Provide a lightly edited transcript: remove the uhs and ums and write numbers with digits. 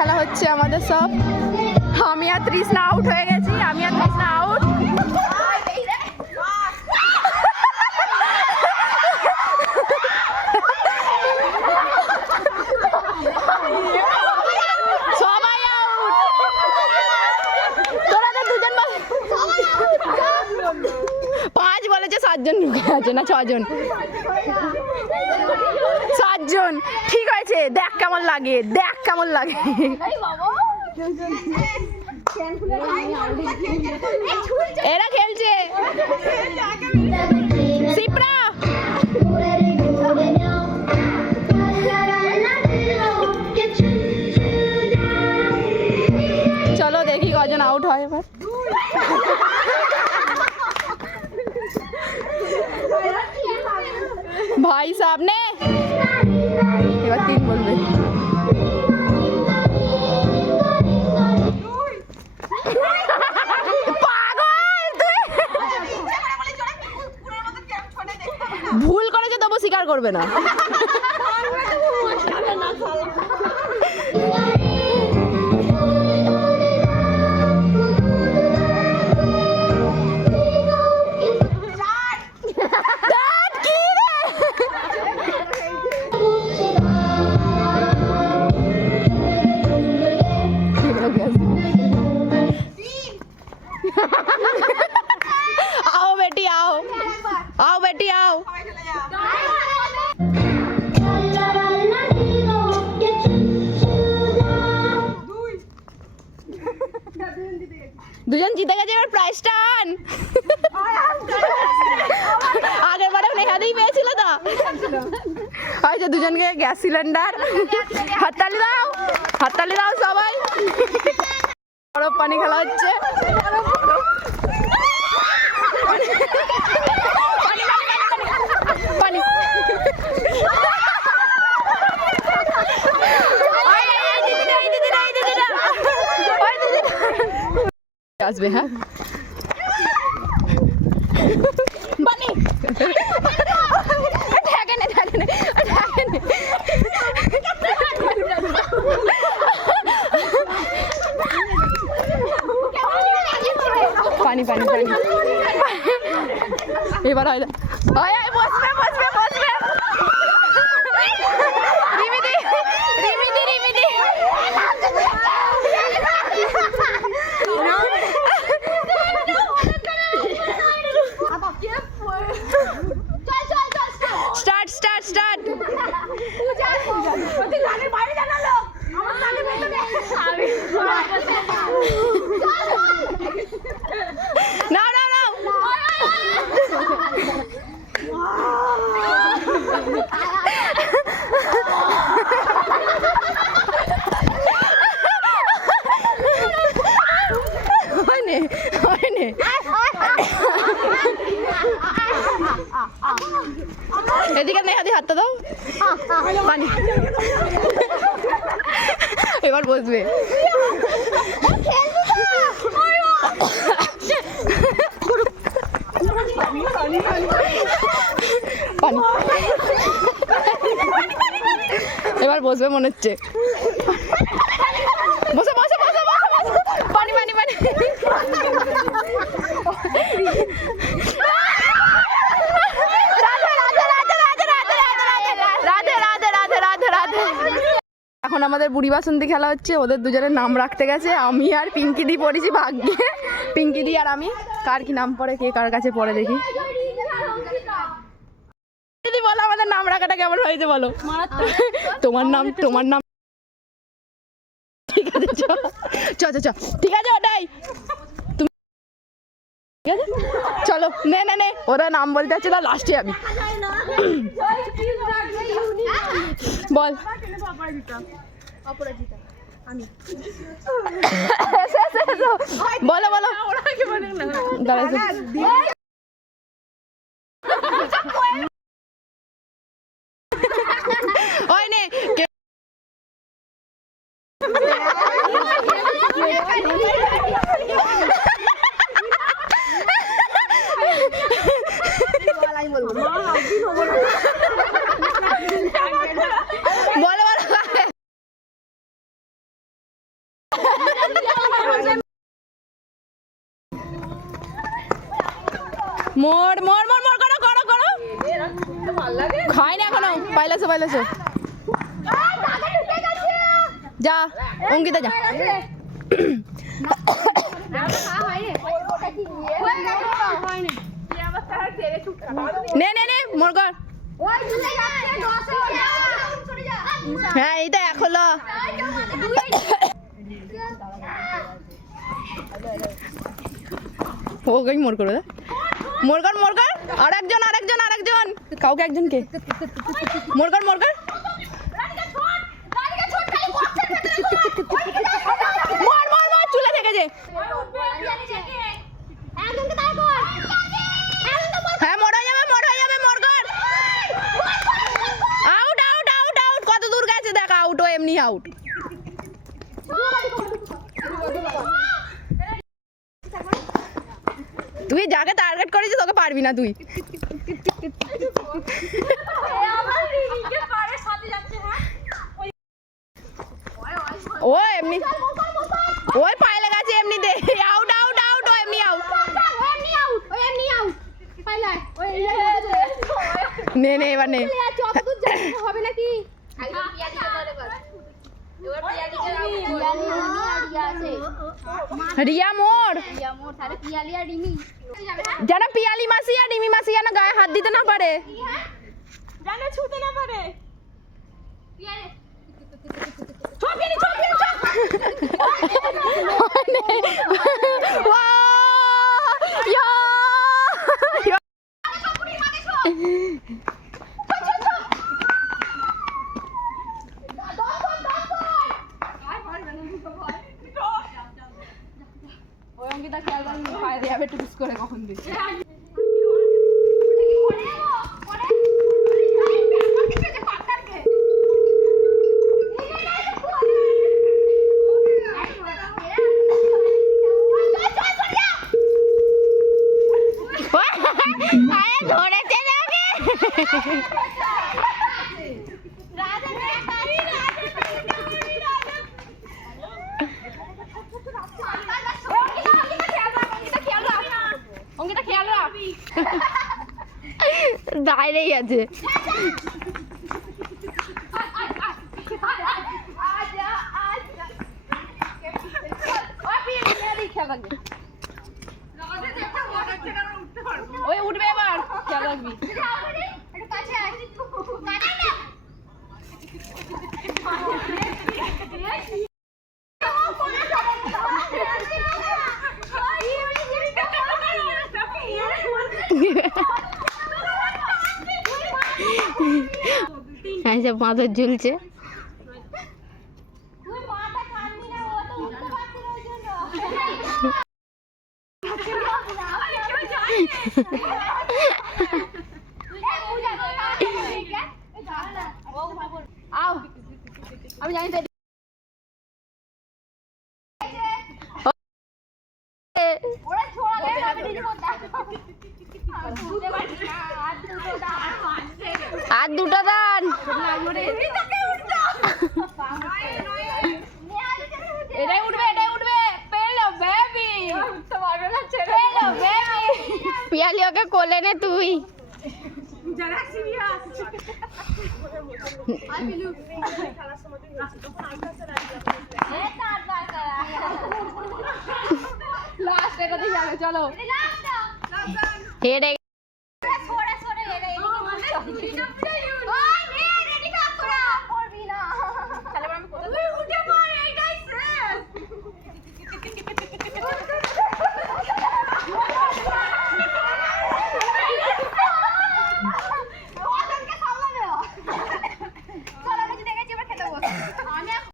খেলা হচ্ছে আমাদের সব। আমি আর তৃষ্ণা আউট হয়ে গেছি, আমি আর তৃষ্ণা আউট। সবাই আউট। তোরা তো দুজন 5 বলেছে, 7 জন ঢুকে আছে না 6 জন, 7 জন। ঠিক আছে, দেখ কেমন লাগে, দেখ কেমন লাগে। এরা খেলছে সিপ্রা। চলো দেখি কজন আউট হয় এবার। ভাই সামনে এবার 3 বলবে। ভুল করেছে তবু স্বীকার করবে না। आओ बेटी आओ, आओ बेटी आओ। দুজন জিতে গেছে, এবার প্রাইজটা আন। আগের বারে নেহাতেই পেয়েছিল তো। আচ্ছা, দুজনকে গ্যাস সিলিন্ডার। হাততালি দাও, হাততালি দাও সবাই। বরফ পানি খেলা হচ্ছে। আসবে হ্যাঁ, পানি পানি পানি পানি। এবার হয় বসবে বসবে বসবে। রিমিদি রিমিদি রিমিদি। Start start start. না না না, হয়নি হয়নি। এদিকে নেহাদি হাতটা দাও। পানি। এবার বসবে। এবার বসবে মনে হচ্ছে। বসে বসে বসে বসে পানি পানি পানি। এখন আমাদের বুড়ি বাসন্তী খেলা হচ্ছে। ওদের দুজনের নাম রাখতে গেছে, আমি আর পিঙ্কি দি পড়েছি ভাগ্যে। পিঙ্কি দি আর আমি। কার কি নাম পড়ে, কে কার কাছে পড়ে দেখি। দিদি বলো আমাদের নাম রাখাটা কেমন হয়েছে বলো। তোমার নাম, তোমার নাম। ঠিক আছে চ চ চ, ঠিক আছে ওটাই। তুমি ঠিক আছে চলো। নে নে নে, ওরা নাম বলতে হচ্ছে না, লাস্টে আমি। বল। বলো বলো। ওই নে বলো। খাই না এখনো, পাইলাছো পাইলাছো। যা অঙ্কিতা যা। নে নে নে মোর কর। হ্যাঁ এই তো এক হলো। ও গই মোর করো, মোর কর মোর কর। আরেকজন আরেকজন আরেকজন, কাউকে একজনকে মোর কর মোর কর। মোর মোর মোর চুলা থেকে যে। হ্যাঁ মোর হয়ে যাবে মোর হয়ে যাবে মোর কর। আউট আউট আউট আউট, কত দূর গেছে দেখ, আউট ও এমনি আউট। তুই যাকে টার্গেট করেছিস তোকে পারবি না তুই। ও এমনি ওই পায়ে লেগেছে এমনিতে। আউট আউট আউট, ও এমনি আউট। নে নে এবার নে। হবে নাকি? রিয়া মোর যেন পিয়ালি মাসি আর রিমি মাসি যেন গায়ে হাত দিতে না পারে, জানে ছুতে না পারে। অঙ্কিতা খেয়াল করেন পায়ে দিয়ে যাবে টুস করে কখন দিচ্ছে। ধরেছে অঙ্কিতা খেয়াল রাখ, বাইরেই আছে। ওই উঠবে এবার, খেয়াল রাখবি। সব মাথার ঝুলছে। আমি জানি আর দুটো দান। এটাই উঠবে এটাই উঠবে। পেলো বেবি, পিয়ালি ওকে কোলে নে তুই। লাস্ট এটাতে যাবে, চলো হেরে